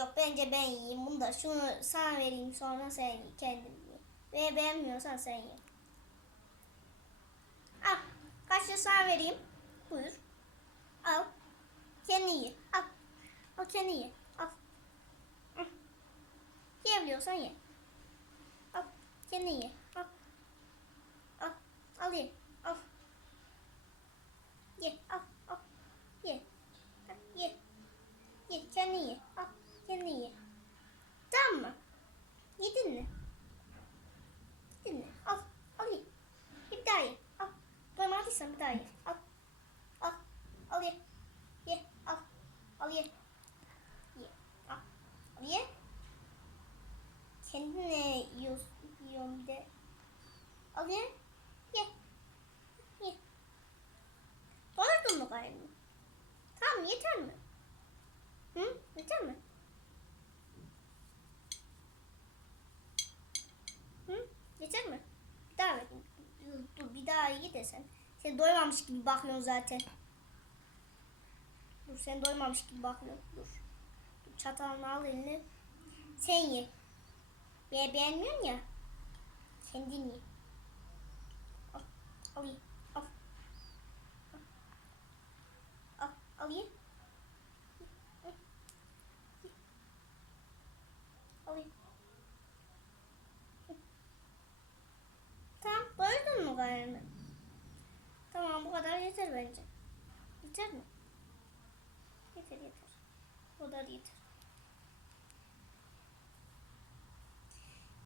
yok bence ben yiyeyim. Bunu da şunu sana vereyim sonra sen kendin ye. Ve beğenmiyorsan sen ye. Al. Kaşığı sana vereyim. Buyur. Al. Kendi ye. Al. Al kendi ye. Al. Hı. Yiyebiliyorsan ye. Al. Kendi ye. Al. Al. Al ye. Al. Ye. Al. Al. Ye. Al. Ye. Ye. Kendi ye. Al. Kendi ye. Tamam mı? Yedin mi? Yedin mi? Al. Al ye. Bir daha ye. Al. Doymadıysan bir daha ye. Al. Al. Al ye. Ye. Al. Al ye. Ye. Al. Al ye. Kendine yiyorum bir de. Al ye. Ye. Ye. Doyurdun mu karnını? Tamam yeter mi? Hı? Yeter mi? Hı? Yeter mi? Bir daha ver. Dur bir daha ye desen. Sen doymamış gibi bakıyorsun zaten. Dur sen doymamış gibi bakıyorsun. Dur. Dur çatalını al eline. Sen ye. Beğenmiyorsun ya. Kendin ye. Al. Al ye. Al. Al. Al ye. Al ye. Tamam doydun mu karnını? Tamam bu kadar yeter bence. Yeter mi? Yeter yeter. Bu kadar yeter.